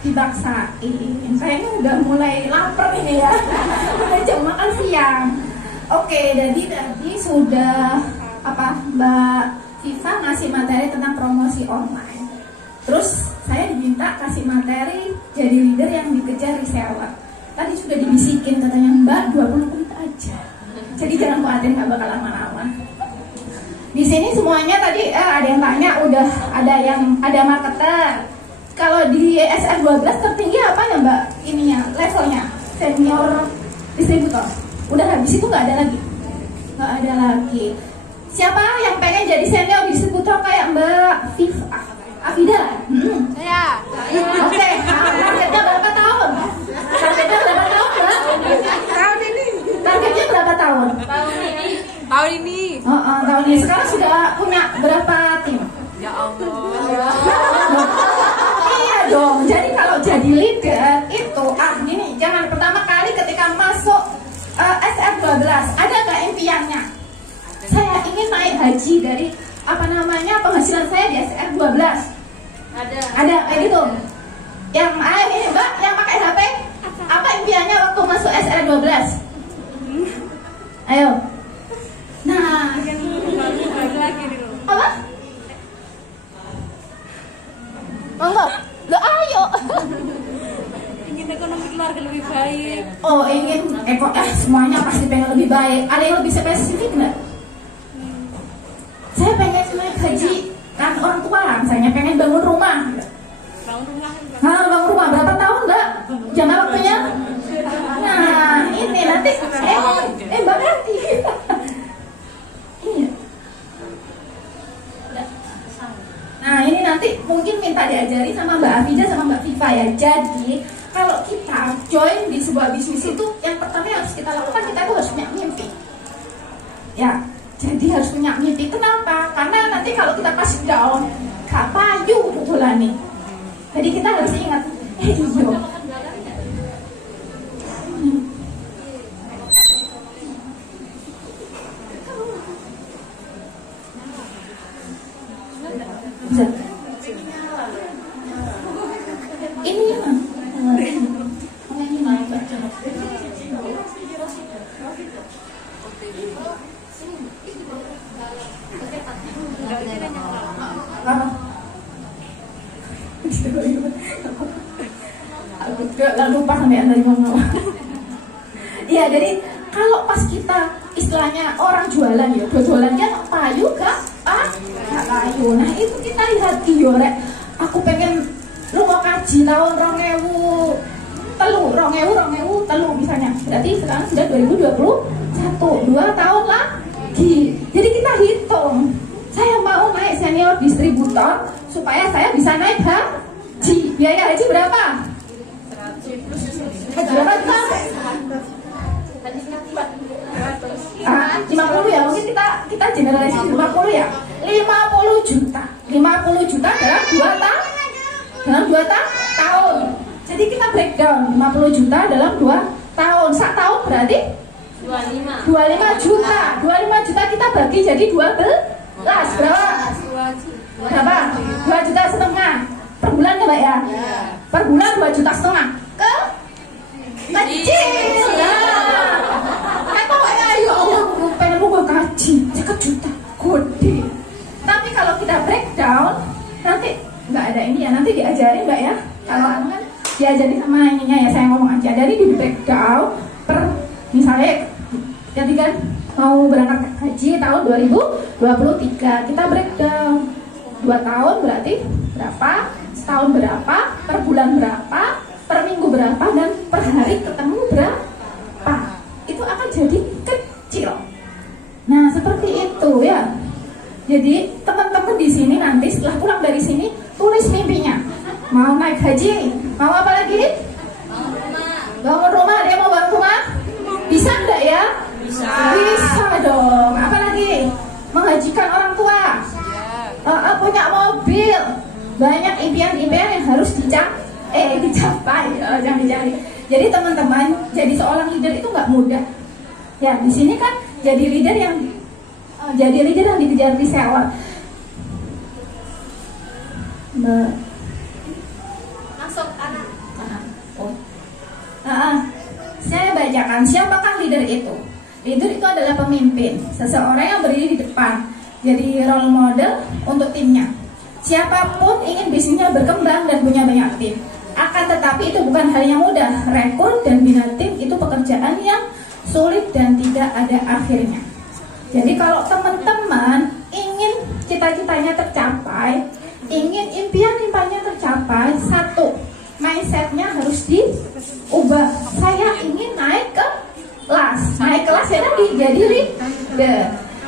dipaksain. Saya ini udah mulai lapar ini ya. Udah jam makan siang. Oke, jadi tadi sudah Mbak Viva ngasih materi tentang promosi online. Terus saya diminta kasih materi jadi leader yang dikejar reseller. Tadi sudah dibisikin katanya Mbak 20 menit aja. Jadi jangan khawatir, nggak bakal lama-lama. Di sini semuanya tadi ada yang tanya, udah ada marketer. Kalau di SR12 tertinggi apa ya Mbak? Ininya levelnya senior distributor. Udah habis itu nggak ada lagi. Nggak ada lagi. Siapa yang pengen jadi senior distributor kayak Mbak Viva? Afida? Saya. Oke. Targetnya berapa tahun? Targetnya berapa tahun Mbak? Tahun ini. Targetnya berapa tahun? Tahun ini. Tahun ini. Sekarang sudah punya berapa tim? Ya Allah. Iya dong. Jadi kalau jadi leader itu gini, jangan pertama kali ketika masuk SR12 ada nggak impiannya? Saya ingin naik haji dari penghasilan saya di SR12. Ada kayak gitu. Yang ini Mbak yang pakai HP, apa impiannya waktu masuk SR12? Ayo. Nah, apa? Monggo. Loh, ayo. Ingin ekonomi keluarga lebih baik. Oh, ingin semuanya pasti pengen lebih baik. Ada yang lebih spesifik nggak? Saya pengen naik haji, kan orang tua misalnya pengen bangun rumah. Bangun rumah berapa tahun Mbak? Jangka waktunya? Nah, ini nanti Mbak nanti. Iya. Nah, ini nanti mungkin minta diajari sama Mbak Afida sama Mbak Viva ya. Jadi, kalau kita join di sebuah bisnis itu, yang pertama yang harus kita lakukan, kita itu harus punya mimpi. Ya, jadi harus punya mimpi. Kenapa? Karena nanti kalau kita pas down, gak payu pukulan nih. Jadi kita harus ingat, iyo. Bisa. Ini ya, aku gak lupa sampai anda ngomong. Iya, jadi kalau pas kita istilahnya orang jualan ya, jualan kan payu gak payu. Nah itu kita lihat rek. Aku pengen lu mau kaji tahun 2023 misalnya. Berarti sekarang sudah 2021, 2 tahun lagi. Jadi kita hitung, saya mau naik senior distributor supaya saya bisa naik haji. Biaya haji berapa? Haji berapa juta? 50 ya, mungkin kita generalisasi 50 ya. 50 juta. 50 juta dalam 2 tahun. Dalam 2 tahun. Jadi kita breakdown 50 juta dalam 2 tahun. 1 tahun berarti 25 juta. 25 juta kita bagi jadi 12. Berapa? 2,5 juta per bulan ya Mbak ya? Per bulan 2,5 juta ke kecil. Ya Allah, pengen mau gaji 1 juta gede. Tapi kalau kita breakdown nanti nggak ada ini ya, nanti diajarin Mbak ya. Kalau kan diajarin sama ininya ya, saya ngomong aja. Jadi di breakdown per misalnya jadi kan mau berangkat haji tahun 2023, kita breakdown 2 tahun berarti berapa, setahun berapa, per bulan berapa, per minggu berapa, dan per hari ketemu berapa. Itu akan jadi kecil. Nah seperti itu ya. Jadi teman-teman di sini nanti setelah pulang dari sini tulis mimpinya. Mau naik haji, mau apa lagi? Bangun rumah. Dia mau bangun rumah? Bisa enggak ya? Bisa dong. Apa lagi? Menghajikan orang tua. Punya mobil. Banyak impian-impian yang harus dicapai. Jangan dicari. Jadi teman-teman, jadi seorang leader itu nggak mudah. Ya di sini kan jadi leader yang dikejar reseller. Saya bacakan, siapakah leader itu? Leader itu adalah pemimpin, seseorang yang berdiri di depan, jadi role model untuk timnya. Siapapun ingin bisnisnya berkembang dan punya banyak tim. Akan tetapi itu bukan hal yang mudah. Rekrut dan bina tim itu pekerjaan yang sulit dan tidak ada akhirnya. Jadi kalau teman-teman ingin cita-citanya tercapai, ingin impian-impiannya tercapai, satu, mindsetnya harus diubah. Saya ingin naik kelas. Naik kelas ya tadi jadi leader.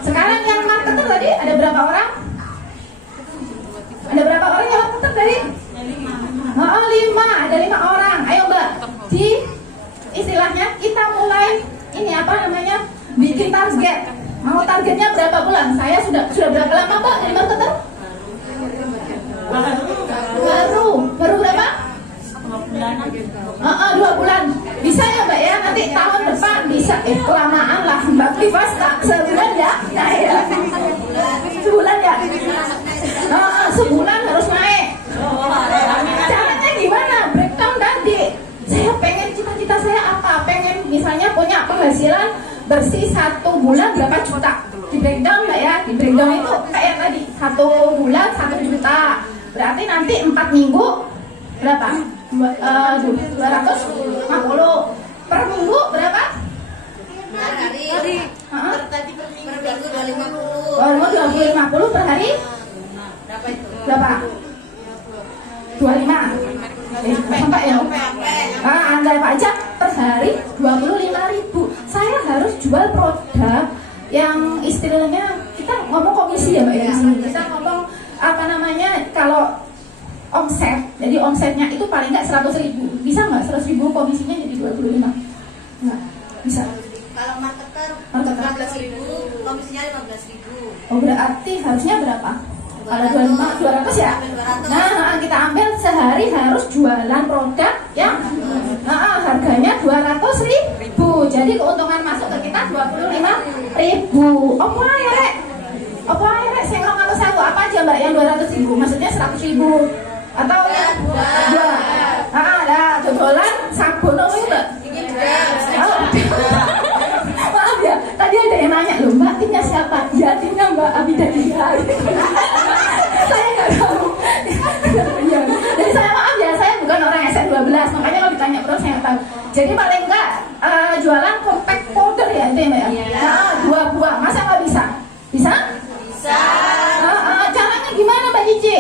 Sekarang yang marketer tadi ada berapa orang? Ada berapa orang yang marketer tadi? 5. Ada 5 orang. Ayo Mbak, di istilahnya kita mulai ini apa namanya? Bikin target. Mau targetnya berapa bulan? Saya sudah berapa lama Mbak jadi marketer? Baru berapa? 2 bulan. Bisa ya Mbak ya, nanti tahun depan bisa. Kelamaan lah Mbak Privas, sebulan ya. Nah ya, sebulan ya. Sebulan harus naik. Caranya gimana? Breakdown tadi. Saya pengen, cita-cita saya apa? Pengen misalnya punya penghasilan bersih 1 bulan berapa juta. Di breakdown Mbak ya. Di breakdown itu kayak tadi 1 bulan 1 juta. Berarti nanti 4 minggu berapa? 250 per minggu berapa? Per hari. Tadi per minggu 250. Oh, 250 per hari? Berapa? 25. Sampai ya? Anda aja per hari 25.000. Saya harus jual produk yang istilahnya kita ngomong komisi ya Mbak ya. Kita ngomong apa namanya kalau omset, jadi omsetnya itu paling nggak 100.000, bisa nggak 100.000 komisinya jadi 25? Nggak bisa. Kalau marketer 15.000, komisinya 15.000. Oh berarti harusnya berapa? Kalau 200 ya? Nah kita ambil sehari harus jualan produk yang harganya 200.000. Jadi keuntungan masuk ke kita 25.000. Apa ya Rek? Apa ya Rek? Saya ngomong saya apa aja Mbak yang 200.000? Maksudnya 100.000 atau dua? Ada dodolan sabun apa ya Mbak? Maaf ya, tadi ada yang nanya loh Mbak, timnya siapa? Ya timnya Mbak Abida Dia. Saya nggak tahu. Ya. Jadi saya maaf ya, saya bukan orang SN12, makanya kalau ditanya terus saya nggak tahu. Jadi paling nggak jualan compact powder ya itu ya Mbak ya? 2 buah, masa nggak bisa? Bisa? Bisa. Caranya gimana Mbak Cici?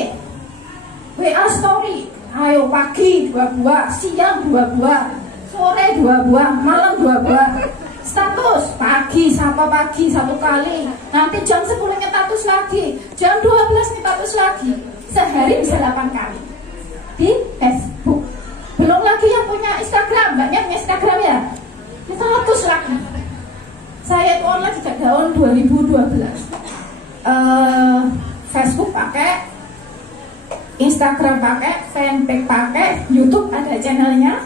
WA story, ayo pagi 2 buah, siang 2 buah, sore 2 buah, malam 2 buah. Status pagi, sapa pagi 1 kali, nanti jam 10 nyetatus lagi, jam 12 nyetatus lagi, sehari bisa 8 kali di Facebook. Belum lagi yang punya Instagram, banyak punya Instagram ya, 100 lagi. Saya itu online sejak tahun 2012. Facebook pakai, Instagram pakai, fanpage pakai, YouTube ada channelnya,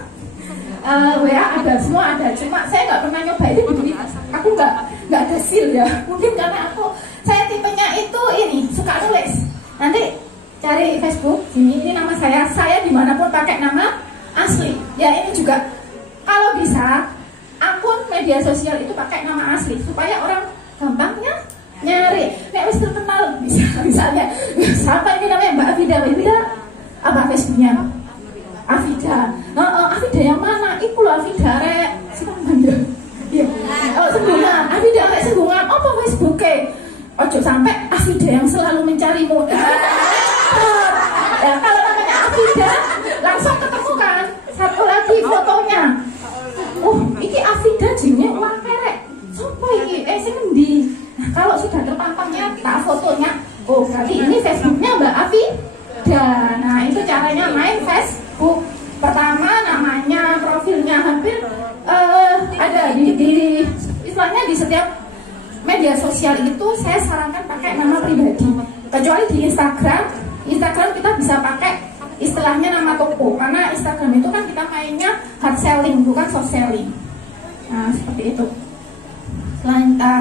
WA ada, semua ada. Cuma saya nggak pernah nyoba itu di aku nggak ada feel ya. Mungkin karena saya tipenya itu ini suka nulis. Nanti cari Facebook, ini nama saya dimanapun pakai nama asli. Ya ini juga kalau bisa akun media sosial itu pakai nama asli supaya orang gampangnya nyari. Nek wis terkenal bisa misalnya siapa ini namanya Mbak Afida, apa Facebooknya? Afida. Afida yang mana? Iku lho Afida rek. Sembungan. Iya. Oh, sembungan. Afida rek sembungan. Apa Facebooke? Ojo sampai Afida yang selalu mencarimu. Ya, kalau namanya Afida langsung ketemu kan. Satu lagi fotonya. Oh, iki Afida jenenge wah rek. Sopo iki? Sing endi? Nah, kalau sudah terpampang nyata fotonya, oh berarti ini Facebooknya Mbak Afida. Nah, itu caranya main Facebook. Pertama namanya, profilnya hampir ada di istilahnya di setiap media sosial itu saya sarankan pakai nama pribadi. Kecuali di Instagram kita bisa pakai istilahnya nama toko, karena Instagram itu kan kita mainnya hard selling bukan soft selling. Nah seperti itu.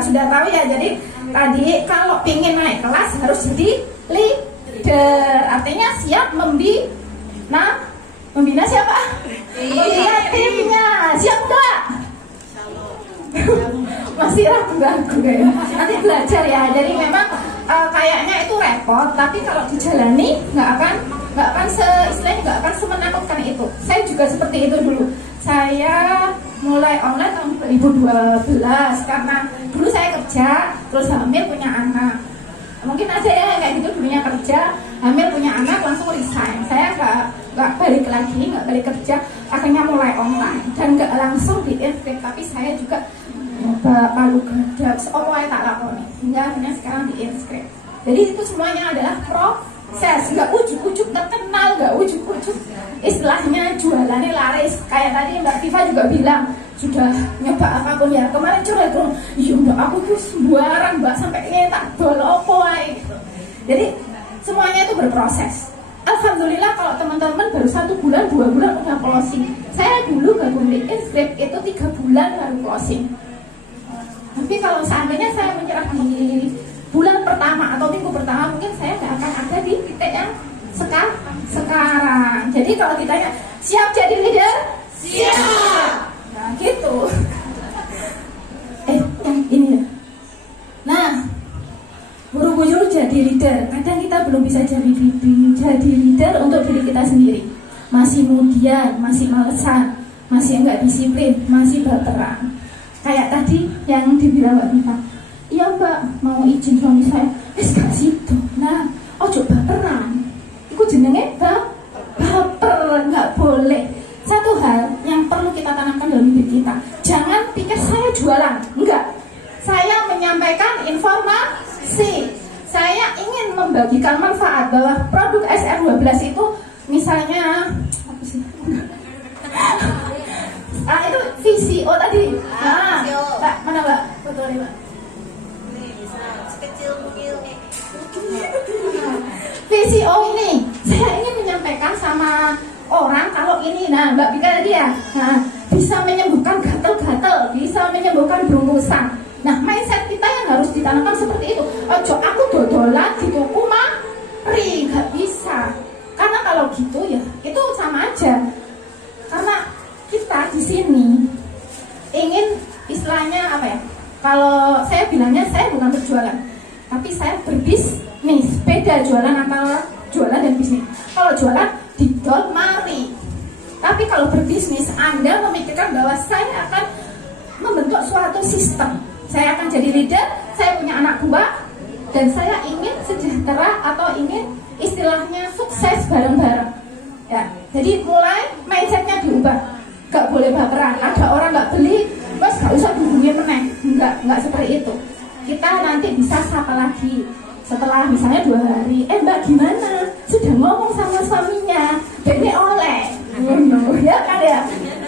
Sudah tahu ya, jadi tadi kalau pingin naik kelas harus jadi leader, artinya siap membina Membina siapa? Membina timnya. Siap nggak? Masih ragu-ragu ya. Nanti belajar ya. Jadi memang kayaknya itu repot, tapi kalau dijalani nggak akan istilahnya nggak akan semenakutkan itu. Saya juga seperti itu dulu. Saya mulai online tahun 2012 karena dulu saya kerja, terus hamil punya anak. Mungkin ada ya kayak gitu, dulunya kerja, hamil punya anak langsung resign. Saya nggak balik lagi, nggak balik kerja, akhirnya mulai online dan nggak langsung di inscript, tapi saya juga palu gada, semuanya tak lakoni, hingga akhirnya sekarang di inscript. Jadi itu semuanya adalah proses, nggak ujuk-ujuk terkenal, nggak ujuk-ujuk istilahnya jualannya laris. Kayak tadi Mbak Viva juga bilang sudah nyoba apapun ya. Kemarin curhat dong, iya Mbak aku tuh sembarang Mbak sampai ini tak dolopo gitu. Jadi semuanya itu berproses. Alhamdulillah kalau teman-teman baru 1 bulan, 2 bulan udah closing. Saya dulu gabung di inscript itu 3 bulan baru closing. Tapi kalau seandainya saya menyerah di bulan pertama atau minggu pertama, mungkin saya nggak akan ada di titik yang sekarang. Jadi kalau ditanya siap jadi leader? Siap. Nah gitu. Yang ini ya. Nah, buru-buru jadi leader. Kadang kita belum bisa jadi leader untuk diri kita sendiri. Masih mudian, masih malesan, masih enggak disiplin, masih baperan. Kayak tadi yang dibilang Mbak Viva, iya Mbak mau izin suami saya, gak situ. Nah, ojo baperan. Iku jenenge baper, nggak boleh. Satu hal yang perlu kita tanamkan dalam hidup kita, jangan pikir saya jualan, enggak. Saya menyampaikan informasi. Saya ingin membagikan manfaat bahwa produk SR12 itu misalnya apa sih? Itu VCO tadi. Mbak, mana Mbak? Fotonya Mbak. Kecil mungil. VCO ini saya ingin menyampaikan sama orang kalau ini, nah Mbak Bika tadi ya, nah, bisa menyembuhkan gatel-gatel, bisa menyembuhkan berungusan. Nah mindset kita yang harus ditanamkan seperti itu. Ojo aku dodolan di tuku mari, nggak bisa. Karena kalau gitu ya itu sama aja. Karena kita di sini ingin istilahnya apa ya? Kalau saya bilangnya saya bukan berjualan, tapi saya berbisnis. Beda jualan antara jualan dan bisnis. Kalau jualan didol mari, tapi kalau berbisnis Anda memikirkan bahwa saya akan membentuk suatu sistem. Saya akan jadi leader, saya punya anak buah, dan saya ingin sejahtera atau ingin istilahnya sukses bareng-bareng. Ya, jadi mulai mindsetnya diubah. Gak boleh baperan. Ada orang gak beli, mas gak usah dihubungin meneng. Enggak seperti itu. Kita nanti bisa sapa lagi setelah misalnya 2 hari. Mbak gimana? Sudah ngomong sama suaminya? Ini oleh. Ya kan ya?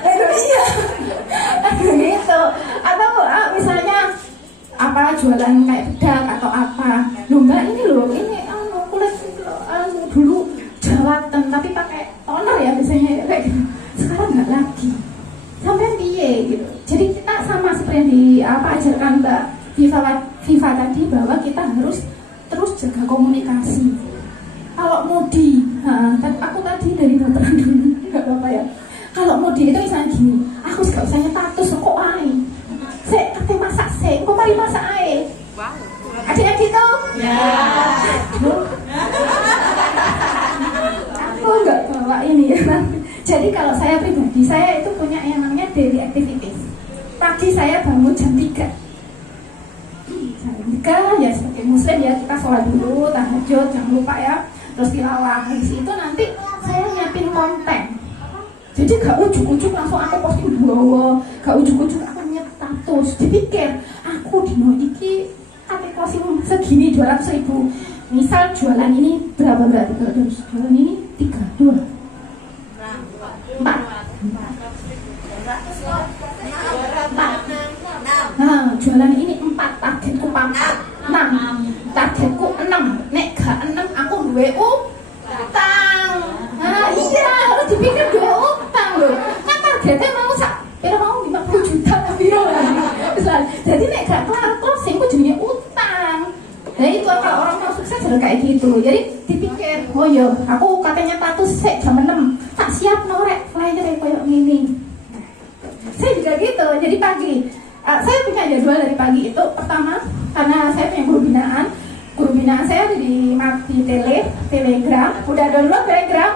Iya. Gitu. Atau misalnya apa jualan kayak bedak atau apa? Loh Mbak ini loh, ini kulit dulu jerawatan tapi pakai toner ya biasanya kayak gitu. Sekarang nggak lagi. Sampai piye gitu. Jadi kita sama seperti yang ajarkan Mbak Viva tadi, bahwa kita harus terus jaga komunikasi. Kalau mudi, aku tadi dari baperan dulu, nggak apa-apa ya. Kalau mudi itu misalnya gini, aku gak usah nyetatus kok ae. Kate masak kok mari masak ae. Wow. Ada yang gitu? Ya. Aku nggak bawa ini ya. Jadi kalau saya pribadi, saya itu punya yang namanya daily activities. Pagi saya bangun jam 3. Ya sebagai muslim ya kita sholat dulu, tahajud, jangan lupa ya, terus tilawah. Habis itu nanti saya nyiapin konten. Jadi gak ujuk-ujuk langsung aku posting bawa, gak ujuk-ujuk aku nyetatus. Dipikir aku dino iki ate closing segini 200.000. Misal jualan ini berapa berarti? Jualan ini 3, 2, 4. Nah, jualan ini 4, targetku 6. Targetku 6. Nek gak 6 aku duwe utang. Nah, iya, harus dipikir duwe utang loh. Kan targetnya mau mau 50 juta piro lagi. Jadi nek gak kelar closing ku jenenge utang. Nah, itu kalau orang mau sukses harus kayak gitu. Jadi dipikir, oh yo, aku katanya status jam 6. Tak siap siap norek flyer kayak gini. Saya juga gitu. Jadi pagi saya punya jadwal dari pagi itu. Pertama karena saya punya guru binaan saya ada di Telegram. Udah download Telegram?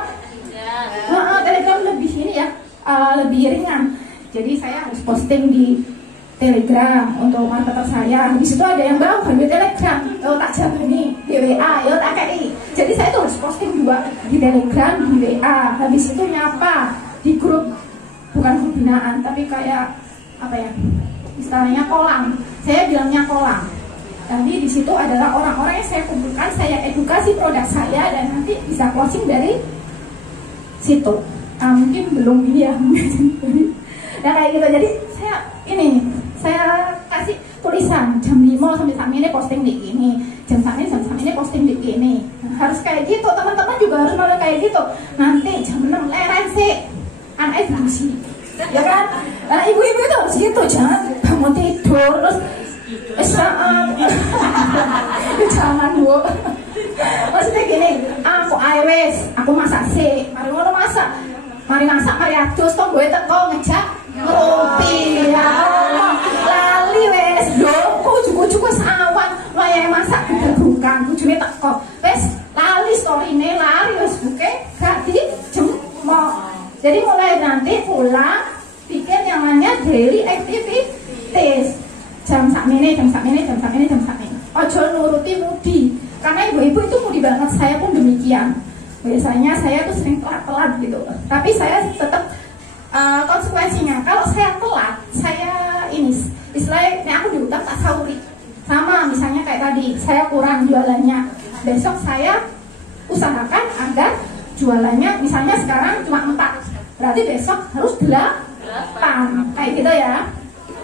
Telegram lebih ini ya, lebih ringan. Jadi saya harus posting di Telegram untuk marketer saya. Habis itu ada yang bang di Telegram, tak jaga nih di WA, tak kayak. Jadi saya tuh harus posting juga di Telegram, di WA. Habis itu nyapa di grup, bukan grup binaan, tapi kayak apa ya? Istilahnya kolam. Saya bilangnya kolam. Jadi di situ adalah orang-orang yang saya kumpulkan, saya edukasi produk saya dan nanti bisa closing dari situ. Mungkin belum ini ya. Ya kayak gitu. Jadi saya kasih tulisan jam 5 sampai saat ini posting di ini, jam saat ini posting di ini. Harus kayak gitu. Teman-teman juga harus mulai kayak gitu. Nanti jam 6 leren sih anak diskusi. Ya kan? Nah, ibu-ibu itu harus gitu, jangan bangun tidur terus jangan bu. Maksudnya gini, aku masak sih, mari masak, mari adus, toh gue teko ngejak ngerumpi ya Allah, lali wes, doku cukup sawan, wayahe masak bukan, bujune teko, wes lali story ini lari wes buke, gak dijemok. Jadi mulai nanti pulang bikin yang namanya daily activities. Jam sak ini. Ojo nuruti mudi. Karena ibu-ibu itu mudi banget, saya pun demikian. Biasanya saya tuh sering telat gitu. Tapi saya tetap konsekuensinya. Kalau saya telat, saya istilahnya aku diutang tak sauri. Sama misalnya kayak tadi, saya kurang jualannya. Besok saya usahakan agar jualannya misalnya sekarang cuma 4. Berarti besok harus 8. Kayak gitu ya.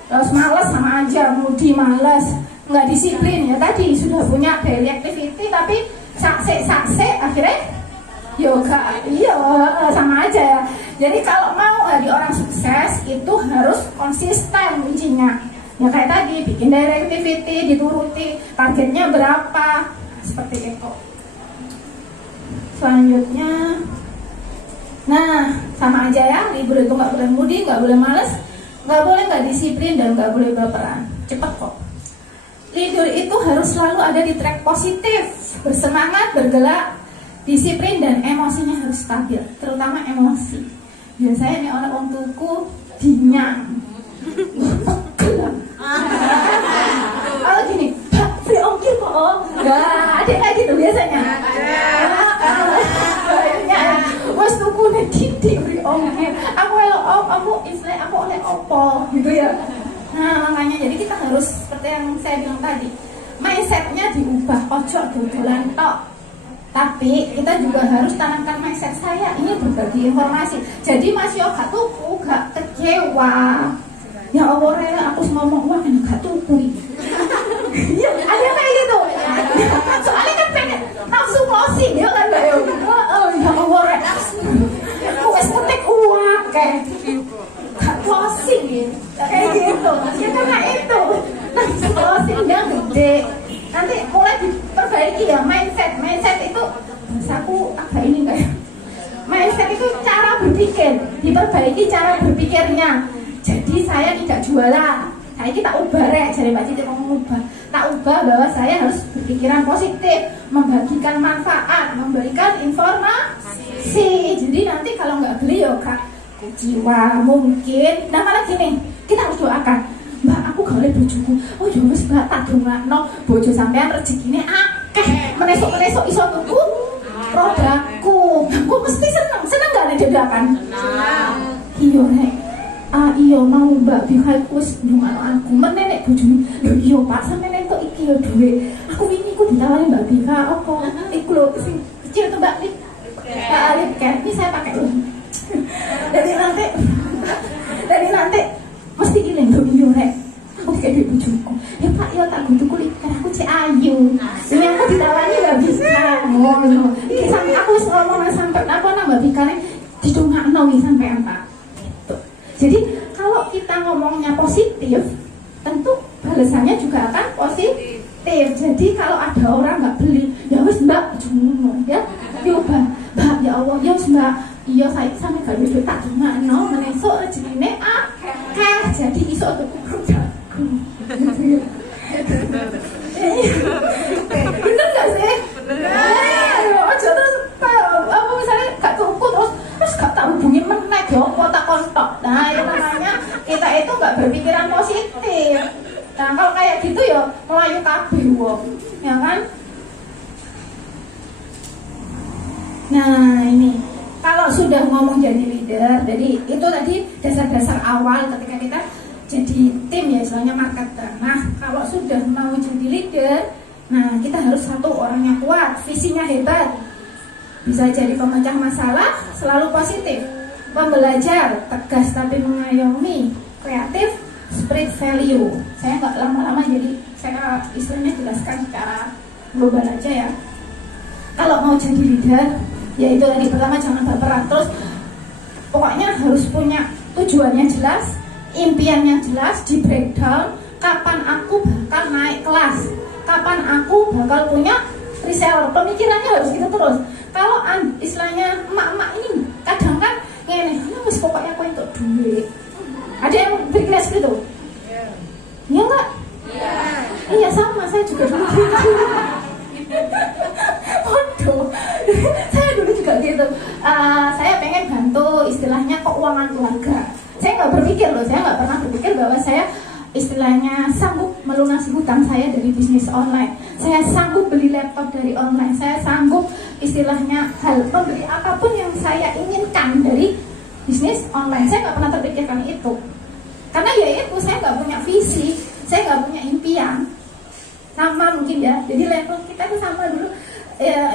Terus malas sama aja, mudi malas, nggak disiplin ya tadi sudah punya daily activity tapi sakse akhirnya yoga sama aja ya. Jadi kalau mau jadi orang sukses itu harus konsisten kuncinya. Ya kayak tadi bikin daily activity, dituruti targetnya berapa seperti itu. Selanjutnya, nah sama aja ya, libur itu nggak boleh mudi, nggak boleh malas. Nggak boleh nggak disiplin dan nggak boleh baperan. Cepet kok. Libur itu harus selalu ada di track positif, bersemangat, bergerak, disiplin dan emosinya harus stabil, terutama emosi. Biasanya nih orang tuku dinyang, gelap. Kalau gini, free ongkir kok. Wah, ada kayak gitu biasanya. Wes tuku nih titik free ongkir. Aku oleh opo gitu ya. Nah makanya jadi kita harus seperti yang saya bilang tadi, mindsetnya diubah, ojo dodolan tok. Tapi kita juga harus tanamkan mindset saya ini berbagi informasi. Jadi Mas yo gak tuku, gak kecewa. Ya Allah rela aku ngomong wah kan gak tuku. Ya ada kayak gitu. Soalnya kan pengen nafsu closing ya kan Mbak yo. Ya Allah rela. Aku wis ngetik uang kayak closing ya. Kayak gitu. Ya karena itu nafsu closingnya gede. Nanti mulai diperbaiki ya mindset itu aku agak ini enggak ya. Mindset itu cara berpikir, diperbaiki cara berpikirnya. Jadi saya tidak jualan. Saya kita ubah jadi Mbak Citi mau ubah. Tak ubah bahwa saya harus berpikiran positif, membagikan manfaat, memberikan informasi. Jadi nanti kalau nggak beli ya kak jiwa mungkin. Nah malah gini, kita harus doakan. Mbak aku gak boleh bojoku. Oh ya wis Mbak tak dongakno bojo sampean rezekine akeh. Menesuk iso tuku produkku. Aku mesti seneng gak nek dadakan? Seneng. Iya nek. Iya mau Mbak bihalku wis ndongakno aku. Meneh nek bojone. Lho iya Pak sampeyan entuk iki ya dhuwit. Aku wingi ku ditawari Mbak Bika apa? Iku lho sing kecil tuh Mbak Lip. Lip kan ini saya pakai loh. Jadi nanti mesti gini lho iya rek. Aku kayak duit bojoku. Ya Pak ya tak butuh kulit kan aku cek ayu. Jadi aku ditawani Mbak Bika. Ngono. Iki sampe aku wis ngomong sampe apa nang Mbak Bika nek didongakno iki sampean Pak. Gitu. Jadi kalau kita ngomongnya positif, tentu balasannya juga akan positif. Jadi kalau ada orang nggak beli, ya wis Mbak, cuma ya, Mbak, ya Allah, ya wis Mbak, iya saya sampe gak duwe tak dongakno menesuk rezekiné akeh jadi iso tuku produkku. Bener gak sih? Bener. Aja terus apa misalnya gak tuku terus gak tak hubungi meneh yo apa tak kontok. Nah, itu namanya kita itu gak berpikiran positif. Nah, kalau kayak gitu ya melayu kabeh wong, ya kan? Nah, ini kalau sudah ngomong jadi leader, jadi itu tadi dasar-dasar awal ketika kita jadi tim ya, istilahnya marketer. Nah, kalau sudah mau jadi leader, nah kita harus satu orang yang kuat, visinya hebat, bisa jadi pemecah masalah, selalu positif, pembelajar, tegas tapi mengayomi, kreatif, spirit value. Saya nggak lama-lama jadi saya istilahnya jelaskan secara global aja ya. Kalau mau jadi leader, ya itu tadi pertama jangan baperan, terus pokoknya harus punya tujuannya jelas, impiannya jelas, di breakdown. Kapan aku bakal naik kelas, kapan aku bakal punya reseller, pemikirannya harus gitu terus. Kalau istilahnya emak-emak ini kadang kan ngene, wis pokoknya aku untuk duit. Ada yang berpikir seperti itu? Iya enggak? Iya sama, saya juga dulu gitu. Waduh, saya dulu juga gitu. Saya pengen bantu istilahnya keuangan keluarga. Saya nggak berpikir loh, saya nggak pernah berpikir bahwa saya istilahnya sanggup melunasi hutang saya dari bisnis online. Saya sanggup beli laptop dari online. Saya sanggup istilahnya membeli apapun yang saya inginkan dari bisnis online. Saya nggak pernah terpikirkan itu. Karena ya itu, saya nggak punya visi, saya nggak punya impian. Sama mungkin ya, jadi level kita itu sama dulu.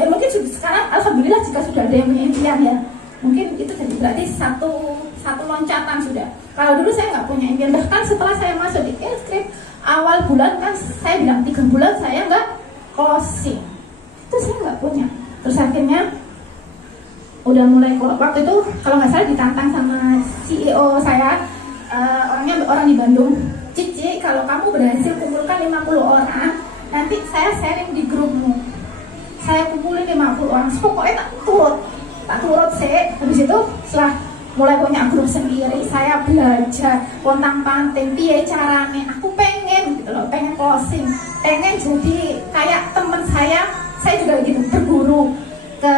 Mungkin sekarang alhamdulillah jika sudah ada yang punya impian ya, mungkin itu jadi berarti satu loncatan sudah. Kalau dulu saya nggak punya impian, bahkan setelah saya masuk di Inscript awal bulan kan saya bilang 3 bulan saya nggak closing, itu saya nggak punya. Terus akhirnya udah mulai waktu itu kalau nggak salah ditantang sama CEO saya, orangnya orang di Bandung. Cici, kalau kamu berhasil kumpulkan 50 orang, nanti saya sharing di grupmu. Saya kumpulin 50 orang, pokoknya tak turut sih. Habis itu setelah mulai punya grup sendiri, saya belajar pontang panting piye carane. Aku pengen gitu loh, pengen closing, pengen jadi kayak teman saya juga gitu, berguru ke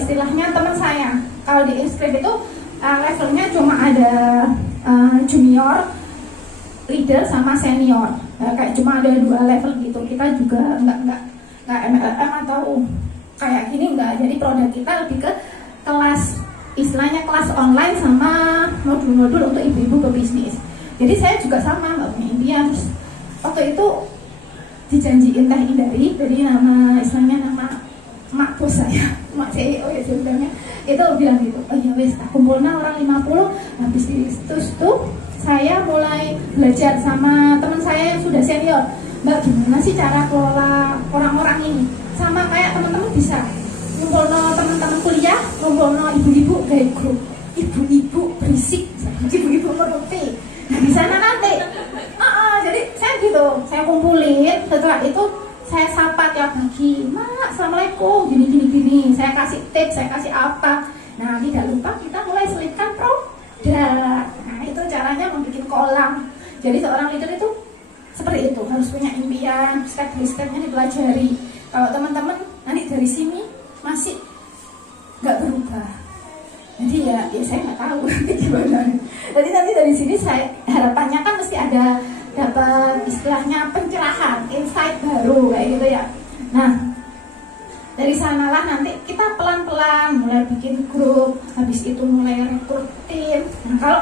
istilahnya teman saya. Kalau di Inscript itu levelnya cuma ada junior, leader sama senior, kayak cuma ada 2 level gitu. Kita juga nggak MLM atau kayak gini nggak. Jadi produk kita lebih ke kelas, istilahnya kelas online sama modul-modul untuk ibu-ibu pebisnis. Jadi saya juga sama, nggak punya impian. Waktu itu dijanjiin Teh Indari, jadi nama istilahnya nama mak bos saya, mak CEO ya sebenarnya, itu bilang gitu, oh ya wes, kumpulnya orang 50. Habis itu tuh saya mulai belajar sama teman saya yang sudah senior. Mbak, gimana sih cara kelola orang-orang ini? Sama kayak teman-teman bisa ngumpulno teman-teman kuliah, ngumpulno ibu-ibu kayak grup ibu-ibu berisik, ibu-ibu ngerupi. Nah di sana nanti, jadi saya gitu, saya kumpulin. Setelah itu saya sapa tiap pagi, Mak, assalamualaikum, gini. Saya kasih tips, saya kasih apa. Nah tidak lupa kita mulai selipkan produk. Nah itu caranya membuat kolam. Jadi seorang leader itu seperti itu, harus punya impian, step by stepnya dipelajari. Kalau teman-teman nanti dari sini masih nggak berubah, jadi ya saya nggak tahu nanti gimana. Jadi nanti dari sini saya harapannya kan mesti ada dapat istilahnya pencerahan, insight baru kayak gitu ya. Nah dari sanalah nanti kita pelan-pelan mulai bikin grup, habis itu mulai rekrut tim. Nah kalau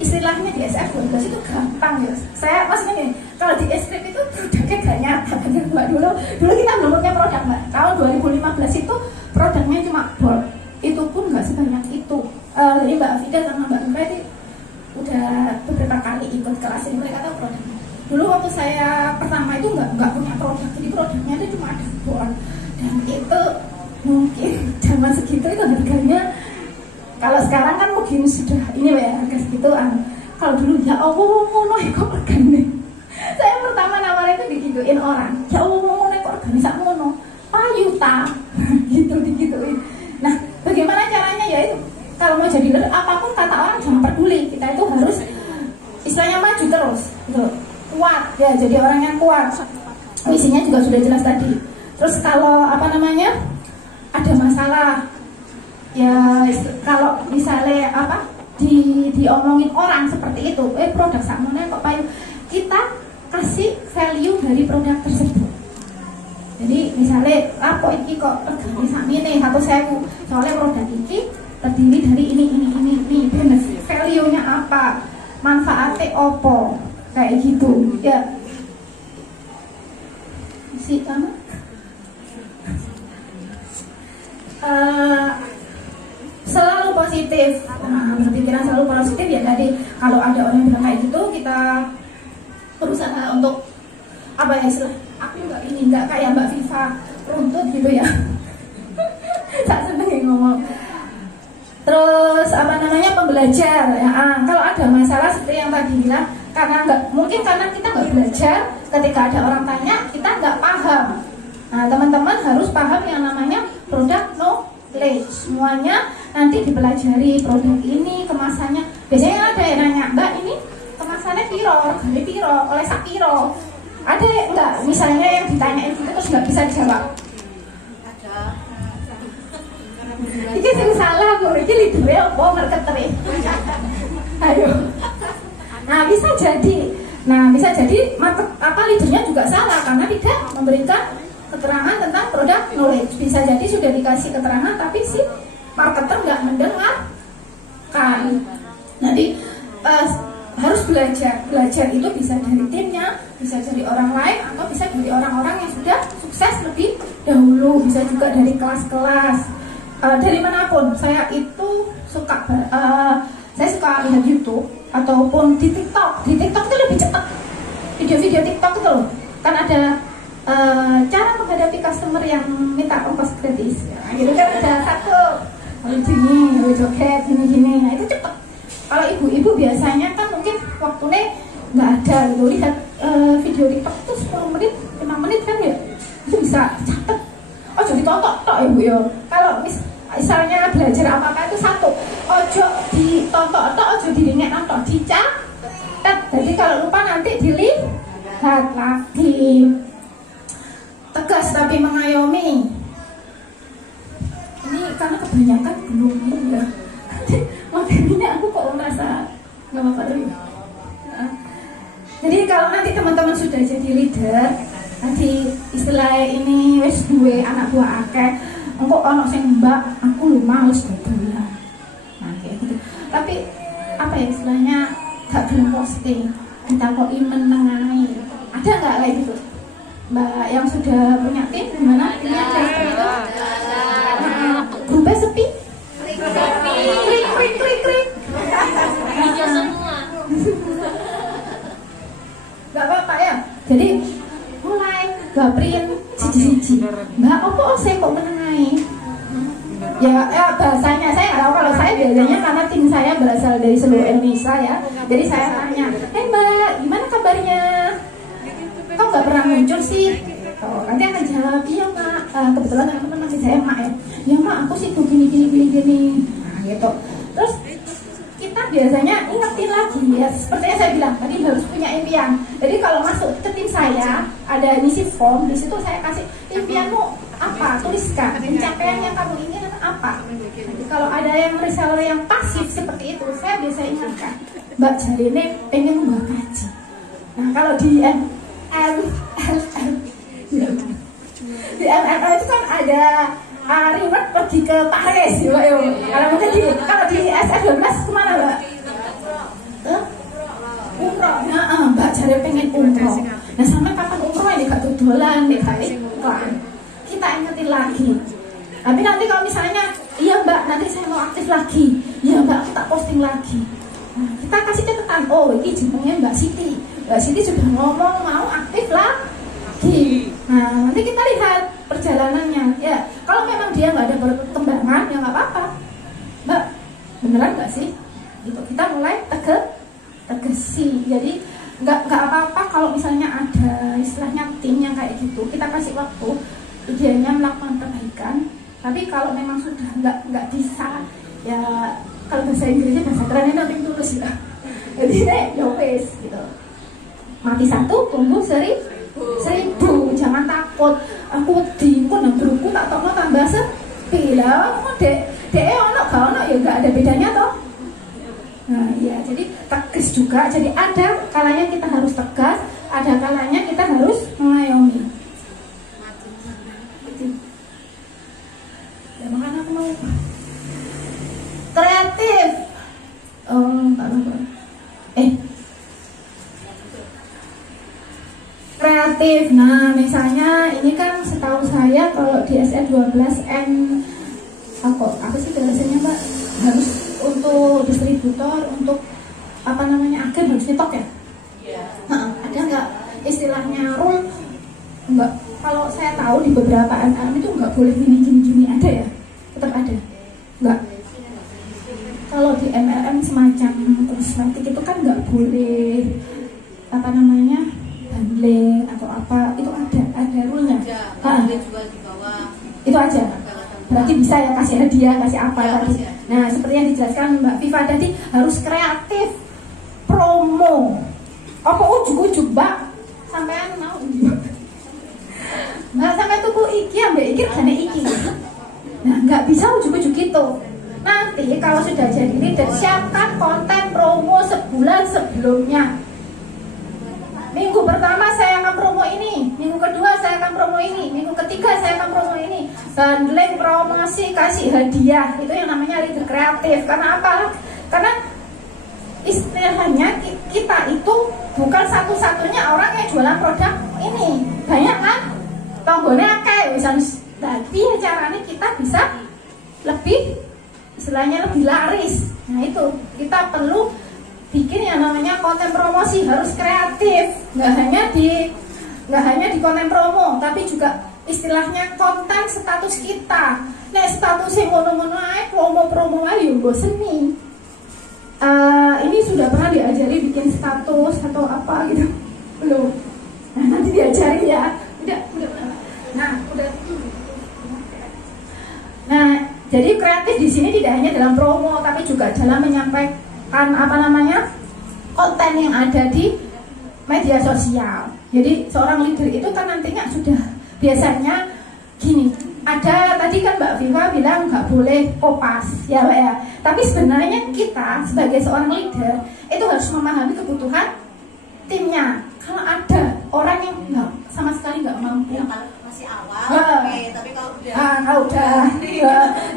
istilahnya di SF 12 itu gampang ya. Saya maksudnya gini, kalau di Inscript itu produknya gak nyata. Mbak, dulu kita belum punya produk Mbak. Tahun 2015 itu produknya cuma board. Itu pun gak sebanyak itu. Jadi Mbak Afida sama Mbak Nura itu udah beberapa kali ikut kelas ini, mereka tahu produknya. Dulu waktu saya pertama itu nggak punya produk, jadi produknya itu cuma ada board. Dan itu mungkin zaman segitu itu harganya, kalau sekarang kan mungkin sudah ini ya harga segituan. Kalau dulu ya Allah ngono kok organik. Saya pertama nawarin itu digituin orang. Ya Allah ngono kok organik sak ngono. Payu ta. Gitu digituin. Nah, bagaimana caranya ya itu kalau mau jadi leader apapun kata orang jangan peduli, kita itu harus istilahnya maju terus gitu. Kuat ya, jadi orang yang kuat. Misinya juga sudah jelas tadi. Terus kalau apa namanya ada masalah ya, kalau misalnya apa diomongin orang seperti itu, produk sakmono kok payu, kita kasih value dari produk tersebut. Jadi misalnya apa ini kok regane sakmene 1.000, soalnya produk ini terdiri dari ini benefit value-nya apa, manfaatnya opo, kayak gitu ya. Si kamu selalu positif, berpikiran selalu positif ya. Tadi kalau ada orang yang bilang kayak gitu, kita berusaha untuk apa ya, istilah aku nggak kayak Mbak Viva runtut gitu ya. Tak seneng ya ngomong. Terus apa namanya pembelajar ya, kalau ada masalah seperti yang tadi bilang, karena kita nggak belajar, ketika ada orang tanya kita nggak paham. Nah teman-teman harus paham yang namanya produk knowledge, semuanya nanti dipelajari. Produk ini kemasannya, biasanya ada yang nanya, Mbak ini kemasannya piro, harganya piro, oleh sak piro. Ada enggak misalnya yang ditanyain gitu terus nggak bisa dijawab? Ini sing salah kok, ini leader apa marketer. Ayo. Nah bisa jadi leadernya juga salah karena tidak memberikan keterangan tentang produk knowledge. Bisa jadi sudah dikasih keterangan tapi si marketer nggak mendengarkan. Jadi harus belajar itu bisa dari timnya, bisa dari orang lain, atau bisa dari orang-orang yang sudah sukses lebih dahulu, bisa juga dari kelas-kelas. Dari manapun, saya itu suka lihat YouTube ataupun di TikTok. Di TikTok itu lebih cepat, video-video TikTok itu loh, kan ada cara menghadapi customer yang minta ongkos gratis. Nah, gitu kan ada satu, gini, joget, gini, nah itu cepat. Kalau ibu-ibu biasanya kan mungkin waktunya nggak ada gitu, lihat video TikTok itu 10 menit, 5 menit kan ya, itu bisa catat. Oh jadi tonton ibu ya. Kalau misalnya belajar apa-apa itu satu, ojo ditonton, ojo didengar nonton, dicatat. Jadi kalau lupa nanti dilihat lagi. Tegas tapi mengayomi. Ini karena kebanyakan belum ya. Materinya aku kok merasa nggak apa-apa dulu. Jadi kalau nanti teman-teman sudah jadi leader, nanti istilah ini wes duwe anak buah akeh, engko ono sing mbak aku lu males dodolan. Nah kayak gitu. Tapi apa ya istilahnya gak belum posting, kita kok menengahi. Ada nggak kayak gitu? Mbak yang sudah punya tim gimana? Timnya ada seperti itu? Grupnya sepi? Klik. Gak apa-apa ya. Jadi mulai gaprin siji-siji. Mbak apa saya kok menengahi? Ya bahasanya saya nggak tahu. Kalau saya biasanya karena tim saya berasal dari seluruh Indonesia ya. Jadi saya tanya, Mbak, gimana kabarnya? Kok nggak pernah muncul sih? Oh, nanti akan jawab, iya Mak. Kebetulan teman-teman masih saya Mak ya. Ya Mak, aku sih gini. Nah gitu. Terus kita biasanya ingetin lagi ya, seperti yang saya bilang tadi harus punya impian. Jadi kalau masuk ke tim saya ada ngisi form, di situ saya kasih impianmu apa, tuliskan pencapaian yang kamu inginkan apa. Jadi kalau ada yang reseller yang pasif seperti itu, saya biasa ingatkan, Mbak Jarine pengen mbak kaji. Nah kalau di MLM itu kan ada reward pergi ke Paris ya, kalau mungkin kalau di SF12 kemana Mbak? Umroh. Nah, Mbak Jare pengen umroh. Nah sampai kapan umroh ini gak dodolan nih kali iklan. Kita ingetin lagi. Tapi nanti kalau misalnya, iya Mbak nanti saya mau aktif lagi, iya Mbak aku tak posting lagi. Nah, kita kasih catatan, oh ini jenengnya Mbak Siti. Mbak Siti sudah ngomong mau aktif lagi. Nah nanti kita lihat perjalanannya. Ya kalau memang dia nggak ada perkembangan ya nggak apa-apa. Mbak beneran nggak sih? Gitu kita mulai tegesi. Jadi nggak apa-apa kalau misalnya ada istilahnya tim yang kayak gitu. Kita kasih waktu, idealnya melakukan perbaikan. Tapi kalau memang sudah nggak bisa, ya kalau bahasa Inggrisnya bahasa kerennya nanti tulus ya. Jadi ya wes gitu. Mati satu, tumbuh 1000. Jangan takut. Aku di pun grupku tak tahu tambah sepi lah. Dek ono gak ono ya gak ada bedanya toh. Nah iya, jadi tegas juga. Jadi ada kalanya kita harus tegas, ada kalanya kita harus mengayomi. Ya makanya aku mau kreatif. Tak lupa. Kreatif. Nah, misalnya ini kan setahu saya kalau di SE 12N apa sih bahasanya Mbak? Harus untuk distributor, untuk apa namanya agen harus nyetok ya? Iya. Nah, ada nggak istilahnya rule? Enggak. Kalau saya tahu di beberapa NM itu nggak boleh gini ada ya? Tetap ada? Enggak. Kalau di MLM semacam kosmetik itu kan nggak boleh apa namanya bundling atau apa, itu ada rule-nya. Jual di bawah. Itu aja. Berarti bisa ya kasih hadiah, kasih apa ya, tadi. Nah, seperti yang dijelaskan Mbak Viva tadi, harus kreatif, promo. Apa ujuk-ujuk Mbak? Sampean mau Mbak sampai tuku iki ambek iki regane iki. Nah, nggak bisa ujuk-ujuk gitu. Nanti kalau sudah jadi leader, siapkan konten promo sebulan sebelumnya. Minggu pertama saya akan promo ini, minggu kedua saya akan promo ini, minggu ketiga saya akan promo ini. Bundling, promosi, kasih hadiah, itu yang namanya leader kreatif. Karena apa? Karena istilahnya kita itu bukan satu-satunya orang yang jualan produk ini. Banyak kan? Tonggolnya kayak misalnya, jadi caranya kita bisa lebih, istilahnya lebih laris. Nah itu, kita perlu bikin yang namanya konten promosi, harus kreatif, nggak hanya di konten promo, tapi juga istilahnya konten status kita. Nah status yang ngono-ngono aja, promo aja gue seni. Ini sudah pernah diajari bikin status atau apa gitu belum? Nah nanti diajari ya. Udah. Nah jadi kreatif di sini tidak hanya dalam promo, tapi juga dalam menyampaikan apa namanya konten yang ada di media sosial. Jadi seorang leader itu kan nantinya sudah biasanya gini, ada tadi kan Mbak Viva bilang nggak boleh kopas ya Mbak ya. Tapi sebenarnya kita sebagai seorang leader itu harus memahami kebutuhan timnya. Kalau ada orang yang sama sekali nggak mampu, ya, kalau masih awal, tapi kalau udah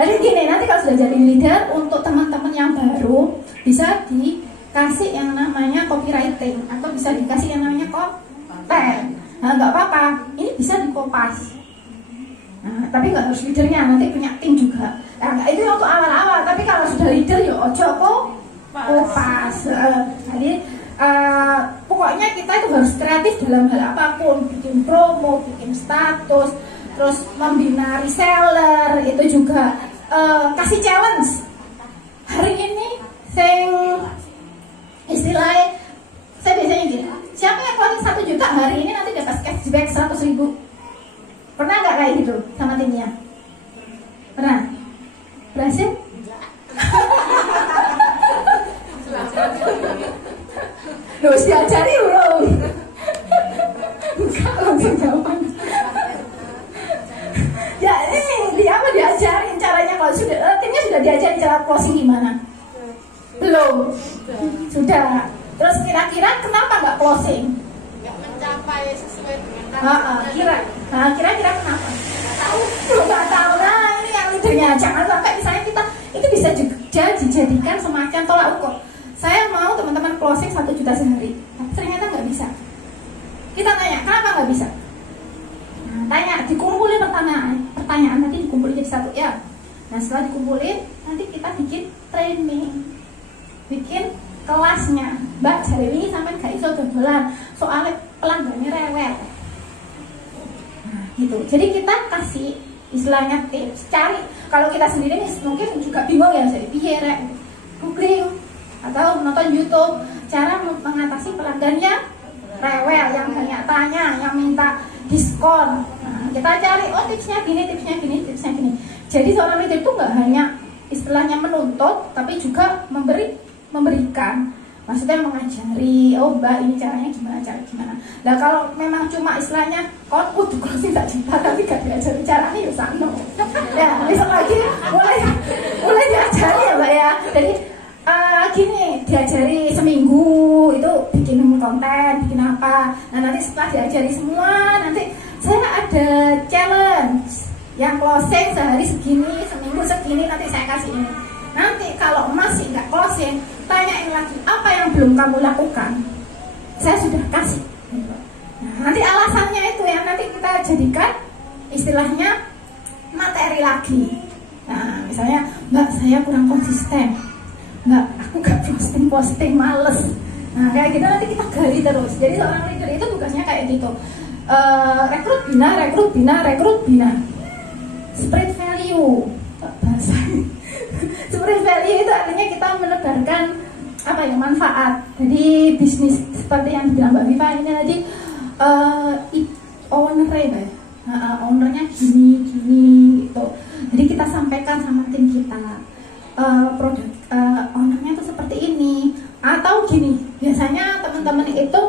jadi gini, nanti kalau sudah jadi leader, untuk teman-teman yang baru bisa dikasih yang namanya copywriting atau bisa dikasih yang namanya konten. Nah nggak apa-apa, ini bisa dikopas. Nah, tapi nggak harus leadernya, nanti punya tim juga. Nah, itu untuk awal-awal. Tapi kalau sudah leader ya ojo kopas. Jadi pokoknya kita itu harus kreatif dalam hal apapun, bikin promo, bikin status, terus membina reseller, itu juga kasih challenge. Hari ini istilahnya saya biasanya gini, siapa yang closing 1 juta hari ini nanti dapat cashback 100.000. Pernah nggak kayak gitu sama timnya? Pernah? Berhasil? Loh, diajari belum? Enggak, langsung jawaban. Ya ini diajarin caranya, kalau sudah timnya sudah diajarin cara closing gimana? Belum? Sudah. Terus kira-kira kenapa nggak closing? Nggak mencapai sesuai dengan target. Kira-kira kenapa? Nggak tahu. Nah ini yang leadernya. Jangan sampai misalnya kita itu bisa dijadikan semacam tolak ukur. Saya mau teman-teman closing 1 juta sehari, tapi ternyata nggak bisa. Kita tanya, kenapa nggak bisa? Nah, tanya, dikumpulin pertanyaan nanti dikumpulin jadi satu ya. Nah setelah dikumpulin, nanti kita bikin training, bikin kelasnya. Mbak, hari ini sampai gak iso dodolan, soalnya pelanggannya rewel. Nah, gitu. Jadi kita kasih istilahnya tips, cari. Kalau kita sendiri mungkin juga bingung ya, jadi piye googling atau nonton YouTube cara mengatasi pelanggannya rewel, yang banyak tanya, yang minta diskon. Nah, kita cari tipsnya gini. Jadi seorang leader itu nggak hanya istilahnya menuntut, tapi juga memberikan. Maksudnya mengajari, oh mbak ini caranya gimana, Nah kalau memang cuma istilahnya kon kudu closing tak juta tapi gak diajari caranya ya sano. Ya besok lagi mulai diajari ya mbak ya. Jadi gini, diajari seminggu itu bikin konten, bikin apa. Nah nanti setelah diajari semua, nanti saya ada challenge yang closing sehari segini, seminggu segini, nanti saya kasih ini. Nanti kalau masih nggak closing, tanyain lagi apa yang belum kamu lakukan. Saya sudah kasih. Nah, nanti alasannya itu yang nanti kita jadikan istilahnya materi lagi. Nah, misalnya, Mbak saya kurang konsisten, Mbak aku nggak posting, males. Nah, kayak gitu nanti kita gali terus. Jadi seorang leader itu tugasnya kayak gitu. Rekrut bina. Spread value. Bahasa Spread value itu artinya kita menebarkan manfaat. Jadi bisnis seperti yang dibilang Mbak Viva ini tadi, ownernya gini gitu. Jadi kita sampaikan sama tim kita, produk ownernya itu seperti ini. Atau gini, biasanya teman-teman itu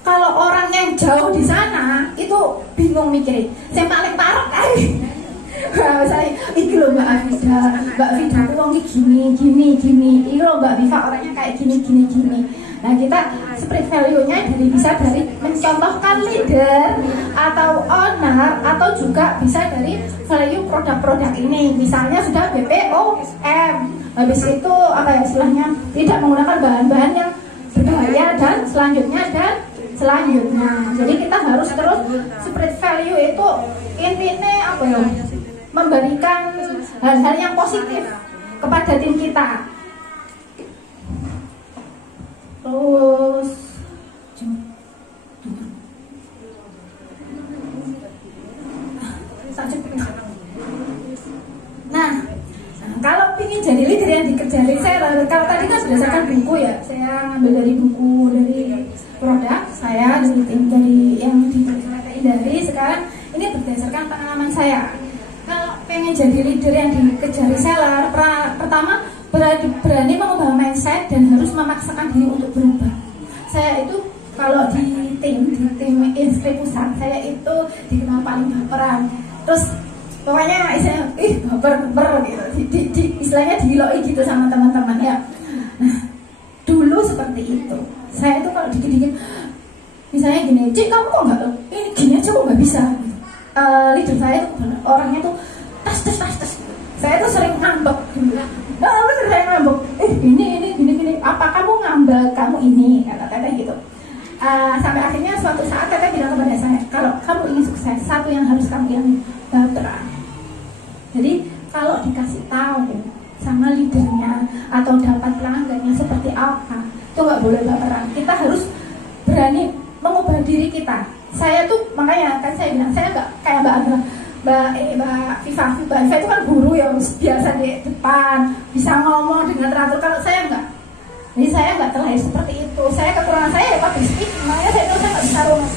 kalau orang yang jauh di sana itu bingung mikirin. Yang paling parah kali. Saya iki lho Mbak Vida wong gini. Iki lho Mbak Viva orangnya kayak gini. Nah, kita spread value-nya bisa dari mencontohkan leader atau owner, atau juga bisa dari value produk-produk ini. Misalnya sudah BPOM. Habis itu istilahnya tidak menggunakan bahan-bahan yang berbahaya dan selanjutnya. Jadi kita harus terus spread value itu intinya memberikan hal-hal yang positif kepada tim kita. Terus nah, kalau ingin jadi leader yang dikejar saya, kalau tadi kan berdasarkan buku ya, saya ngambil dari buku, dari produk saya, dari tim, dari yang dari sekarang ini berdasarkan pengalaman saya. Kalau pengen jadi leader yang dikejar seller, pertama berani mengubah mindset dan harus memaksakan diri untuk berubah. Saya itu kalau di tim Inspire Pusat, saya itu dikenal paling baperan. Terus pokoknya baper gitu, istilahnya diloi gitu sama teman-teman ya. Nah, dulu seperti itu. Saya itu kalau dikit-dikit, misalnya gini, Cik kamu kok nggak ini gini aja kok nggak bisa. Leader saya itu orangnya tuh tas. Saya tuh sering ngambek dulu. Bener saya ngambek. Gini. Apa kamu ngambek kamu ini? Kata teteh gitu. Sampai akhirnya suatu saat teteh bilang kepada saya, kalau kamu ingin sukses, satu yang harus kamu ilami, baperan. Jadi kalau dikasih tahu sama leadernya atau dapat pelanggannya seperti apa, itu nggak boleh baperan. Kita harus berani mengubah diri kita. Saya tuh makanya kan saya bilang, saya nggak kayak Mbak Viva itu kan guru yang biasa di depan bisa ngomong dengan teratur. Kalau saya nggak, jadi saya nggak terlahir seperti itu. Saya kekurangan saya ya public speaking, makanya saya nggak bisa ngomong.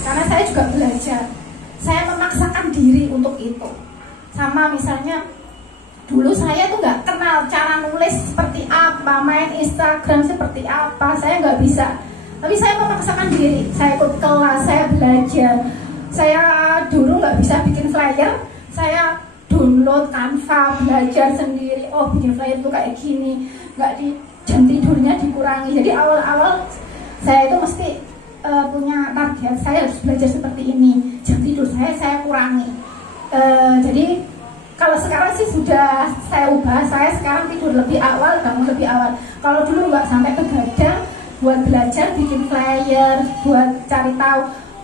Karena saya juga belajar, saya memaksakan diri untuk itu. Sama misalnya dulu saya tuh nggak kenal cara nulis seperti apa, main Instagram seperti apa, saya nggak bisa. Tapi saya memaksakan diri, saya ikut kelas, saya belajar. Saya dulu nggak bisa bikin flyer, saya download Canva, belajar sendiri. Oh bikin flyer itu kayak gini, jam tidurnya dikurangi. Jadi awal-awal saya itu mesti punya target, saya harus belajar seperti ini. Jam tidur saya kurangi. Jadi kalau sekarang sih sudah saya ubah, saya sekarang tidur lebih awal, bangun lebih awal. Kalau dulu nggak sampai begadang buat belajar, bikin flyer, buat cari tahu,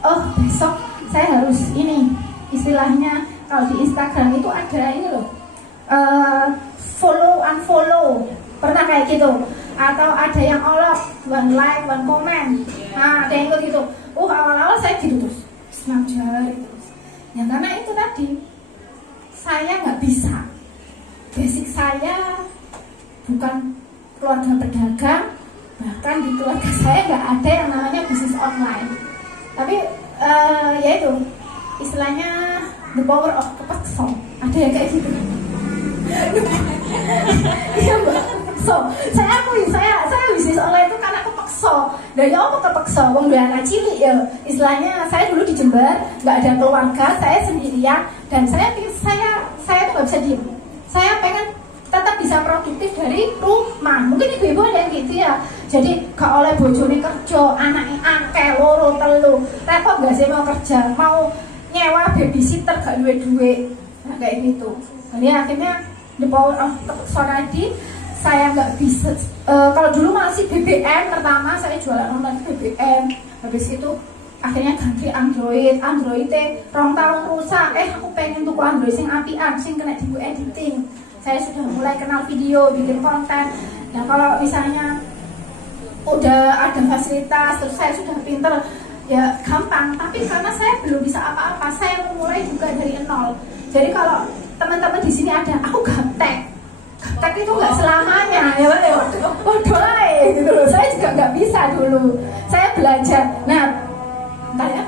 oh besok saya harus ini, istilahnya kalau di Instagram itu ada ini loh, follow unfollow, pernah kayak gitu, atau ada yang olok, one like, one comment, nah ada yang gitu. Awal-awal saya gitu terus, senang jari terus. Ya karena itu tadi, saya nggak bisa, basic saya bukan keluarga pedagang. Bahkan di keluarga saya nggak ada yang namanya bisnis online. Tapi ya itu istilahnya the power of kepeksa. Ada yang kayak gitu. Iya mbak, saya akui, saya bisnis online itu karena kepeksa. Dan ya apa kepeksa, wong dua anak cilik ya. Istilahnya saya dulu di Jember, nggak ada keluarga, saya sendirian, dan saya tuh nggak bisa diem. Saya pengen tetap bisa produktif dari rumah. Mungkin ibu-ibu ada yang gitu ya. Jadi gak oleh bojone kerja, anaknya akeh loro telu. Repot gak sih mau kerja, mau nyewa babysitter gak duit. Nah, kayak gitu. Jadi akhirnya the power of tadi saya nggak bisa. Kalau dulu masih BBM pertama saya jualan online BBM. Habis itu akhirnya ganti Android rong tahun rusak. Aku pengen tuku Android sing apian, sing kena di editing. Saya sudah mulai kenal video, bikin konten. Nah kalau misalnya udah ada fasilitas, terus saya sudah pinter, ya gampang. Tapi karena saya belum bisa apa-apa, saya memulai juga dari nol. Jadi kalau teman-teman di sini ada, aku gaptek. Gaptek itu nggak selamanya, ya waduh gitu loh. Saya juga nggak bisa dulu. Saya belajar. Nah, bentar ya.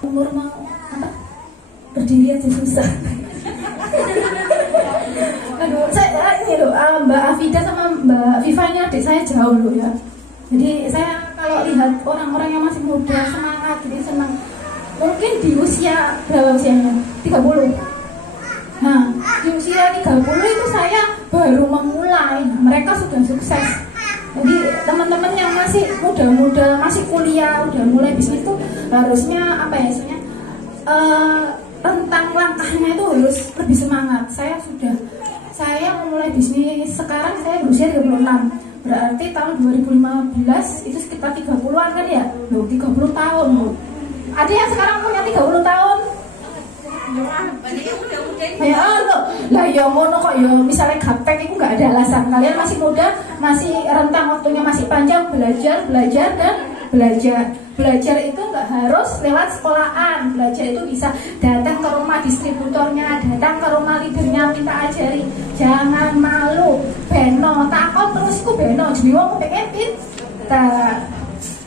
Umur mau apa? Berdiri aja susah. Aduh, saya ini loh, Mbak Afida sama Mbak Viva ini adik saya jauh loh ya. Jadi saya kalau lihat orang-orang yang masih muda semangat, jadi senang. Mungkin di usia berapa usianya? 30. Nah, di usia 30 itu saya baru memulai. Mereka sudah sukses. Jadi teman-teman yang masih muda-muda, masih kuliah, udah mulai bisnis itu harusnya apa ya? Rentang langkahnya itu harus lebih semangat. Saya memulai bisnis sekarang saya berusia 36. Berarti tahun 2015 itu sekitar 30-an kan ya? Loh, 30 tahun loh. Ada yang sekarang punya 30 tahun? Ya loh, lah ya ngono kok ya. Misalnya gaptek itu nggak ada alasan. Kalian masih muda, masih rentang waktunya masih panjang, belajar dan belajar. Belajar itu nggak harus lewat sekolahan. Belajar itu bisa datang ke rumah distributornya, datang ke rumah leadernya, minta ajari. Jangan malu, beno takut terus ku beno. Jadi wong pengen pintar.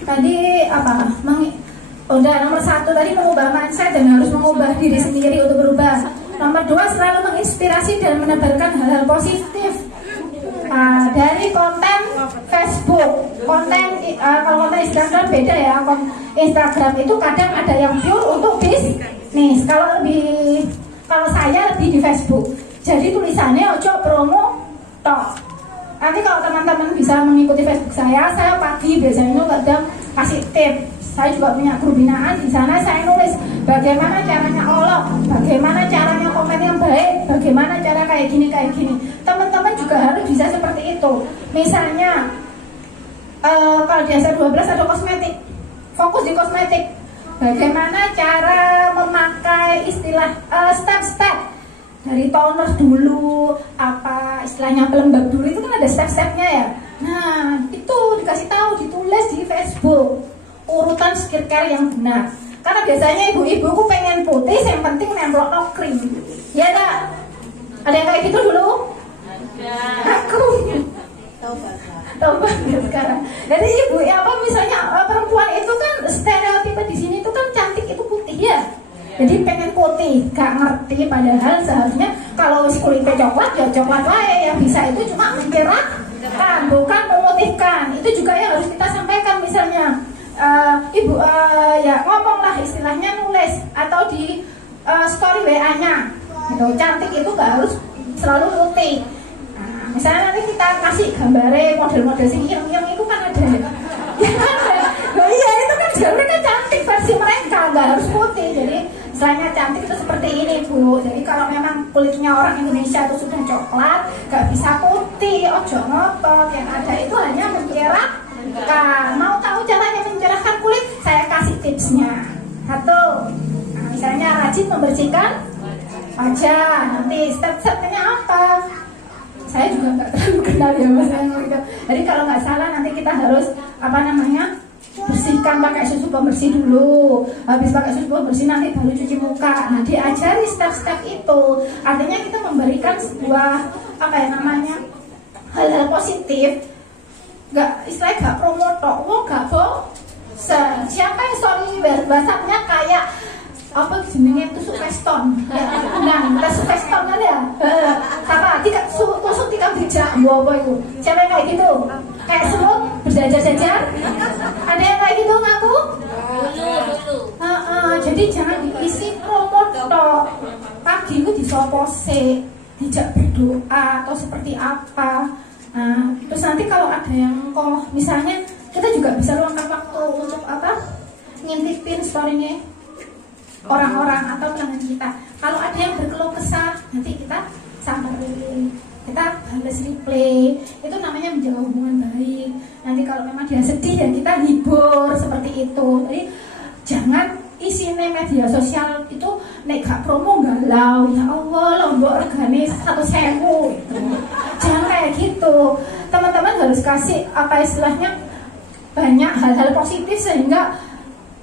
Tadi apa? Udah nomor 1 tadi mengubah mindset dan harus mengubah diri sendiri untuk berubah. Nomor 2 selalu menginspirasi dan menebarkan hal-hal positif. Dari konten Facebook, kalau konten Instagram beda ya. Instagram itu kadang ada yang pure untuk bisnis. Kalau saya lebih di Facebook. Jadi tulisannya ojo promo tok. Nanti kalau teman-teman bisa mengikuti Facebook saya pagi biasanya kadang kasih tips. Saya juga punya grup binaan, di sana saya nulis bagaimana caranya Allah, bagaimana caranya komen yang baik, bagaimana cara kayak gini. Teman-teman juga harus bisa seperti itu. Misalnya kalau di dasar 12 ada kosmetik, fokus di kosmetik. Bagaimana cara memakai istilah step-step dari toner dulu, apa istilahnya pelembab dulu itu kan ada step-stepnya ya. Nah itu dikasih tahu, ditulis di Facebook. Urutan skincare yang benar. Karena biasanya ibu-ibu ku pengen putih, yang penting nemplok no krim. Ya enggak? Ada yang kayak gitu dulu? Ada. Aku. Tobat sekarang. Jadi ibu apa misalnya perempuan itu kan stereotip di sini itu kan cantik itu putih ya. Jadi pengen putih, gak ngerti padahal seharusnya kalau kulitnya coklat ya coklat lah yang bisa itu cuma mencerahkan, bukan memutihkan. Itu juga yang harus kita sampaikan misalnya. Ibu ya ngomonglah istilahnya nulis atau di story WA-nya gitu. Cantik itu gak harus selalu putih. Nah, misalnya nanti kita kasih gambarnya model-model sing yang itu kan ada ya kan nah, iya itu kan mereka cantik versi mereka gak harus putih. Jadi istilahnya cantik itu seperti ini Bu. Jadi kalau memang kulitnya orang Indonesia itu sudah coklat gak bisa putih, ojo ngotot. Yang ada itu hanya mencerahkan. Mau tahu caranya mencerahkan kulit? Saya kasih tipsnya. Satu, nah, misalnya rajin membersihkan wajah. Nanti step-stepnya apa? Saya juga nggak terlalu kenal ya Mas. Jadi kalau nggak salah nanti kita harus bersihkan pakai susu pembersih dulu. Habis pakai susu pembersih nanti baru cuci muka. Nah diajari step-step itu. Artinya kita memberikan sebuah hal-hal positif. Istilahnya gak promo tok, gak bosen. Siapa yang story WhatsApp-nya kayak apa jenenge tusuk peston. Nah, tusuk peston kan ya. Sama tusuk tiga bijak apa itu. Siapa yang kayak gitu? Kayak semut berjajar-jajar. Ada yang kayak gitu ngaku? Dulu. Jadi jangan diisi promo tok. Pagi itu disopose, dijak berdoa atau seperti apa. Nah, terus nanti kalau ada yang kok misalnya kita juga bisa luangkan waktu untuk apa? Ngintipin story-nya orang-orang atau teman kita. Kalau ada yang berkeluh kesah, nanti kita samperin, kita balas replay. Itu namanya menjaga hubungan baik. Nanti kalau memang dia sedih ya kita hibur seperti itu. Jadi jangan isinya media sosial itu nek gak promo galau, ya Allah lombok regane 1.000 gitu. Jangan kayak gitu. Teman-teman harus kasih apa istilahnya banyak hal-hal positif sehingga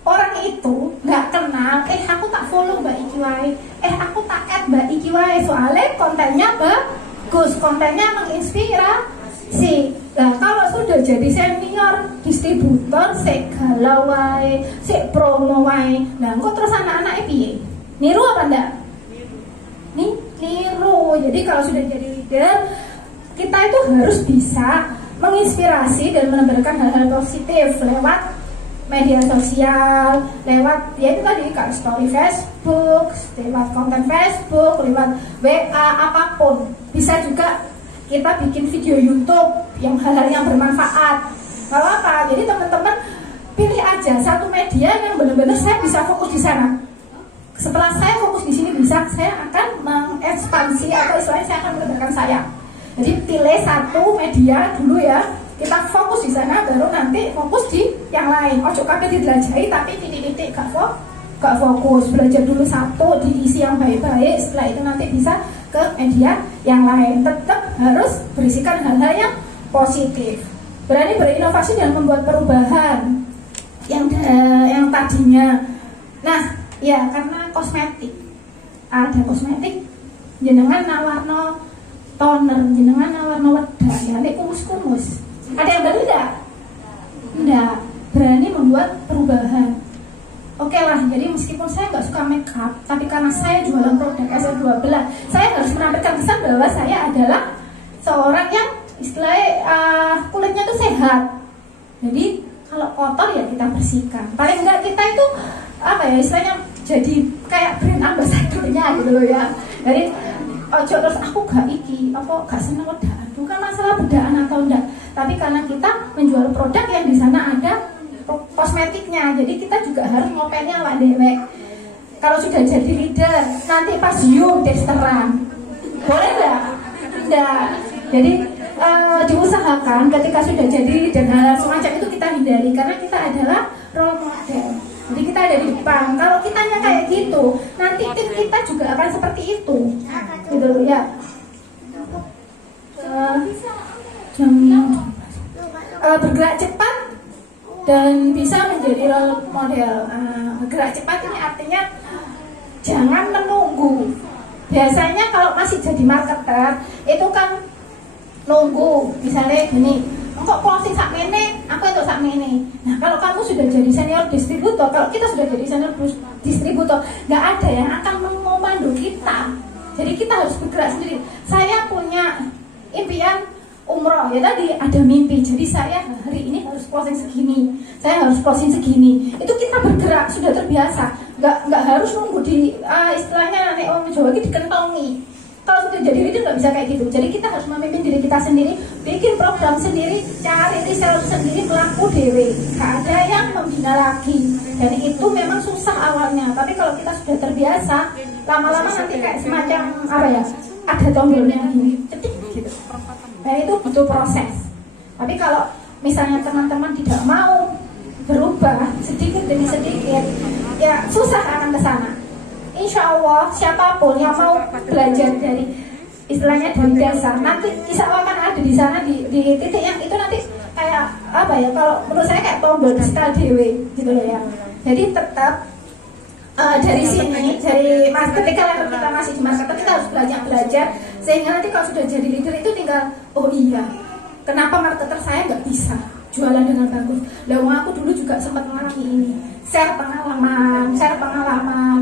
orang itu nggak kenal, aku tak follow Mbak Iki wae, aku tak add Mbak Iki wae, soalnya kontennya bagus, kontennya menginspirasi. Nah kalau sudah jadi senior distributor, sik galau wae, sik promo wae, nah kok terus anak-anaknya piye? Niru apa enggak? Niru. Jadi kalau sudah jadi leader, kita itu harus bisa menginspirasi dan menebarkan hal-hal positif lewat media sosial, lewat ya itu tadi kayak story Facebook, lewat konten Facebook, lewat WA, apapun. Bisa juga kita bikin video YouTube yang hal-hal yang bermanfaat. Gak apa, jadi teman-teman pilih aja satu media yang benar-benar saya bisa fokus di sana. Setelah saya fokus di sini bisa, saya akan mengekspansi atau istilahnya saya akan menebarkan saya. Jadi pilih satu media dulu ya. Kita fokus di sana, baru nanti fokus di yang lain. Ojo kabeh dijelajahi tapi titik-titik gak fokus. Belajar dulu satu, diisi yang baik-baik. Setelah itu nanti bisa ke media yang lain. Tetap harus berisikan hal-hal yang positif. Berani berinovasi dan membuat perubahan yang tadinya. Nah, ya karena kosmetik. Ada kosmetik jenengan nawarno toner, jenengan nawarno wedah, ya nek kumus-kumus. Ada yang berani enggak? Berani membuat perubahan. Oke lah, jadi meskipun saya nggak suka make up, tapi karena saya jualan produk SL12, saya harus menampilkan kesan bahwa saya adalah seorang yang istilahnya kulitnya itu sehat. Jadi kalau kotor ya kita bersihkan. Paling enggak kita itu apa ya istilahnya jadi kayak brand ambassadornya gitu loh ya. Jadi ojo terus aku gak seneng wedaan. Bukan masalah bedaan atau enggak, tapi karena kita menjual produk yang di sana ada kosmetiknya, jadi kita juga harus ngopennya awak dewek. Kalau sudah jadi leader, nanti pas testeran, boleh enggak? Enggak. Jadi diusahakan ketika sudah jadi leader hal semacam itu kita hindari karena kita adalah role model. Jadi kita ada di depan. Kalau kitanya kayak gitu, nanti tim kita juga akan seperti itu, gitu ya. Bergerak cepat dan bisa menjadi role model. Bergerak cepat ini artinya jangan menunggu. Biasanya kalau masih jadi marketer itu kan nunggu, misalnya gini, kok closing sak mene, aku itu sak mene. Nah kalau kamu sudah jadi senior distributor, kalau kita sudah jadi senior distributor, nggak ada yang akan memandu kita. Jadi kita harus bergerak sendiri. Saya punya impian umroh, ya tadi ada mimpi. Jadi saya hari ini harus closing segini, saya harus closing segini. Itu kita bergerak, sudah terbiasa. Nggak harus nunggu di istilahnya nek orang Jawa ini dikentongi. Kalau sudah jadi leader nggak bisa kayak gitu. Jadi kita harus memimpin diri kita sendiri, bikin program sendiri, cari riset sendiri, pelaku dewe. Nggak ada yang membina lagi. Dan itu memang susah awalnya. Tapi kalau kita sudah terbiasa, lama-lama nanti kayak semacam apa ya? Ada tombolnya gini, cetik gitu. Dan itu butuh proses. Tapi kalau misalnya teman-teman tidak mau berubah sedikit demi sedikit, ya susah akan ke sana. Insya Allah siapapun yang mau belajar dari istilahnya dari dasar, nanti insya Allah akan ada di sana di titik yang itu nanti kayak apa ya? Kalau menurut saya kayak tombol digital dewe gitu loh ya. Jadi tetap dari sini, dari ketika kita masih di marketer kita harus belajar sehingga nanti kalau sudah jadi leader itu tinggal oh iya, kenapa marketer saya nggak bisa? jualan dengan bagus. Lah aku dulu juga sempat mengalami ini, share pengalaman,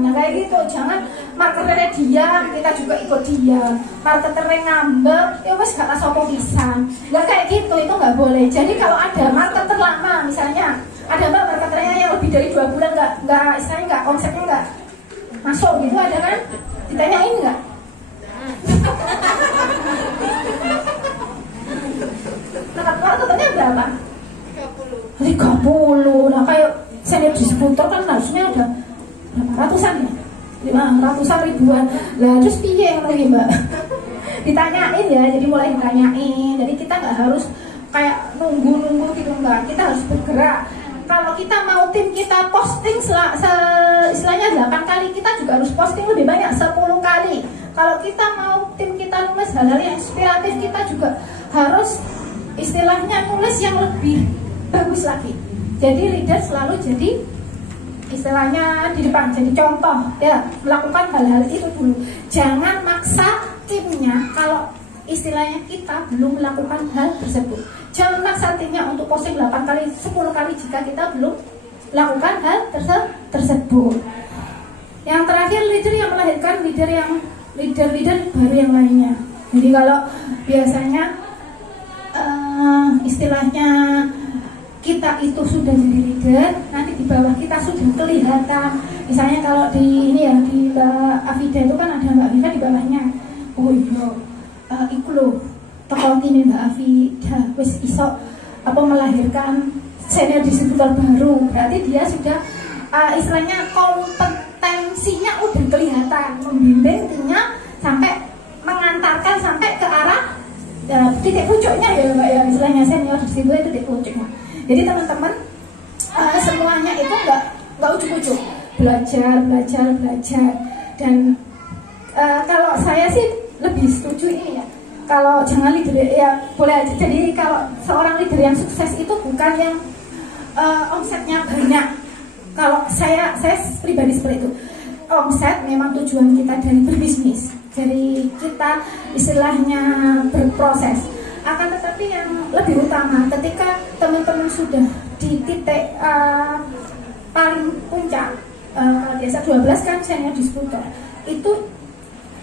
yang kayak gitu. Jangan marketernya diam, kita juga ikut diam. Marketernya ngambek, ya wes gak sopo pisan. Nggak kayak gitu, itu nggak boleh. Jadi kalau ada marketer lama, misalnya ada mbak marketernya yang lebih dari 2 bulan nggak istilahnya nggak konsepnya nggak masuk gitu, ada kan? Ditanyain nggak? Marketernya berapa? 30. Nah kayak senior distributor kan harusnya ada berapa ratusan ya? 500-an ribuan. Lah terus piye lagi mbak? Ditanyain ya, jadi mulai ditanyain. Jadi kita nggak harus kayak nunggu gitu, enggak. Kita harus bergerak. Kalau kita mau tim kita posting istilahnya 8 kali, kita juga harus posting lebih banyak 10 kali. Kalau kita mau tim kita nulis hal-hal yang inspiratif, kita juga harus istilahnya nulis yang lebih bagus lagi. Jadi leader selalu jadi istilahnya di depan, jadi contoh ya, melakukan hal-hal itu dulu. Jangan maksa timnya kalau istilahnya kita belum melakukan hal tersebut. Jangan maksa timnya untuk posting 8 kali, 10 kali jika kita belum melakukan hal tersebut. Yang terakhir, leader yang melahirkan leader baru yang lainnya. Jadi kalau biasanya istilahnya kita itu sudah jadi leader, nanti di bawah kita sudah kelihatan. Misalnya kalau di ini ya, di Mbak Afida itu kan ada Mbak Afida di bawahnya. Oh iya, iku loh toko ini Mbak Afida wis iso melahirkan senior distributor baru. Berarti dia sudah istilahnya kompetensinya udah kelihatan, membimbing timnya sampai mengantarkan sampai ke arah titik pucuknya ya Mbak ya, istilahnya senior distributor itu titik pucuknya. Jadi teman-teman semuanya itu nggak ujuk-ujuk, belajar dan kalau saya sih lebih setuju ini ya, kalau jangan leader ya boleh aja. Jadi kalau seorang leader yang sukses itu bukan yang omsetnya banyak. Kalau saya pribadi seperti itu, omset memang tujuan kita dari berbisnis, jadi kita istilahnya berproses. Akan tetapi yang lebih utama ketika teman-teman sudah di titik paling puncak, biasa 12 kan senior distributor, itu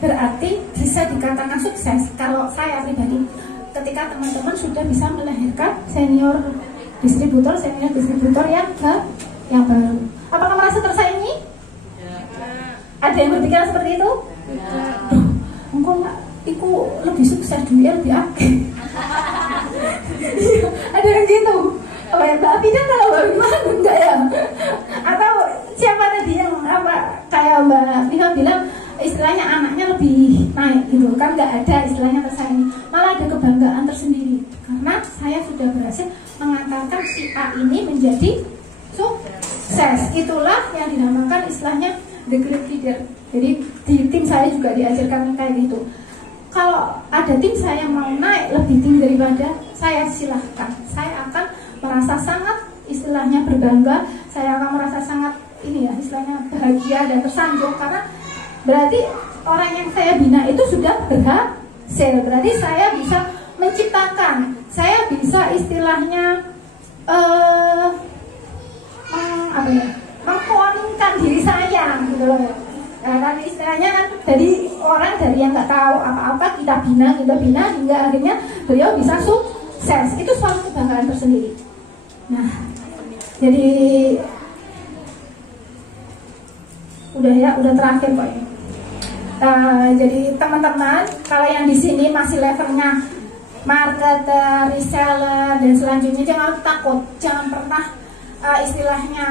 berarti bisa dikatakan sukses. Kalau saya pribadi, ketika teman-teman sudah bisa melahirkan senior distributor yang baru. Apakah merasa tersaingi? Ada yang berpikiran seperti itu? Engkau nggak, itu lebih sukses dunia lebih akeh. Ada yang gitu. Oh ya, Mbak Afida kalau bagaimana enggak ya? Atau siapa tadi yang kayak Mbak Afida bilang istilahnya anaknya lebih naik gitu kan, nggak ada istilahnya tersaingi, malah ada kebanggaan tersendiri karena saya sudah berhasil mengantarkan si A ini menjadi sukses. Itulah yang dinamakan istilahnya the great leader. Jadi di tim saya juga diajarkan kayak gitu. Kalau ada tim saya mau naik lebih tinggi daripada saya, silahkan. Saya akan merasa sangat istilahnya berbangga. Saya akan merasa sangat ini ya istilahnya bahagia dan tersanjung karena berarti orang yang saya bina itu sudah berhasil. Berarti saya bisa menciptakan, saya bisa istilahnya mengkoningkan diri saya gitu loh. Nah, kan istilahnya kan dari orang dari yang nggak tahu apa-apa kita bina hingga akhirnya beliau bisa sukses. Itu suatu kebanggaan tersendiri. Nah, jadi udah terakhir kok ini. Jadi teman-teman, kalau yang di sini masih levelnya marketer, reseller dan selanjutnya, jangan takut, jangan pernah istilahnya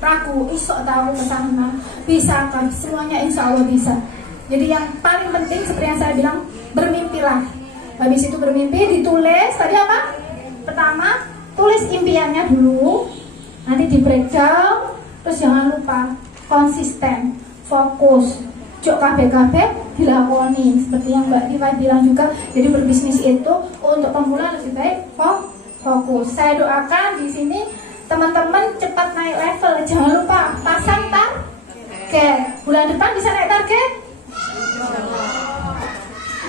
ragu, isok tahu kesana bisa kan, semuanya insya Allah bisa. Jadi yang paling penting seperti yang saya bilang, bermimpilah. Habis itu bermimpi, ditulis tadi apa? Pertama, tulis impiannya dulu, nanti di breakdown, terus jangan lupa konsisten, fokus, jok KB dilakoni seperti yang Mbak Diva bilang juga. Jadi berbisnis itu untuk pemula lebih baik fokus. Saya doakan di sini teman-teman cepat naik level. Jangan lupa pasang target. Bulan depan bisa naik target?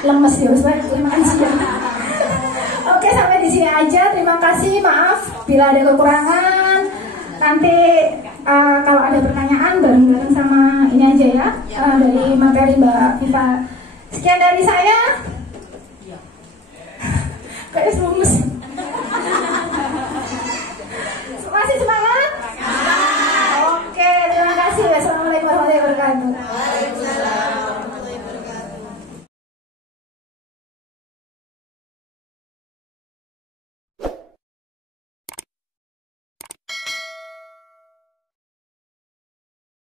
Lemes ya, terima kasih ya. Oke, sampai di sini. sini aja. Terima kasih, maaf bila ada kekurangan. Nanti kalau ada pertanyaan bareng-bareng sama ini aja ya, dari materi Mbak Viva. Sekian dari saya. Kayak semumus. Masih semangat? Oke, terima kasih. Wassalamualaikum warahmatullahi wabarakatuh.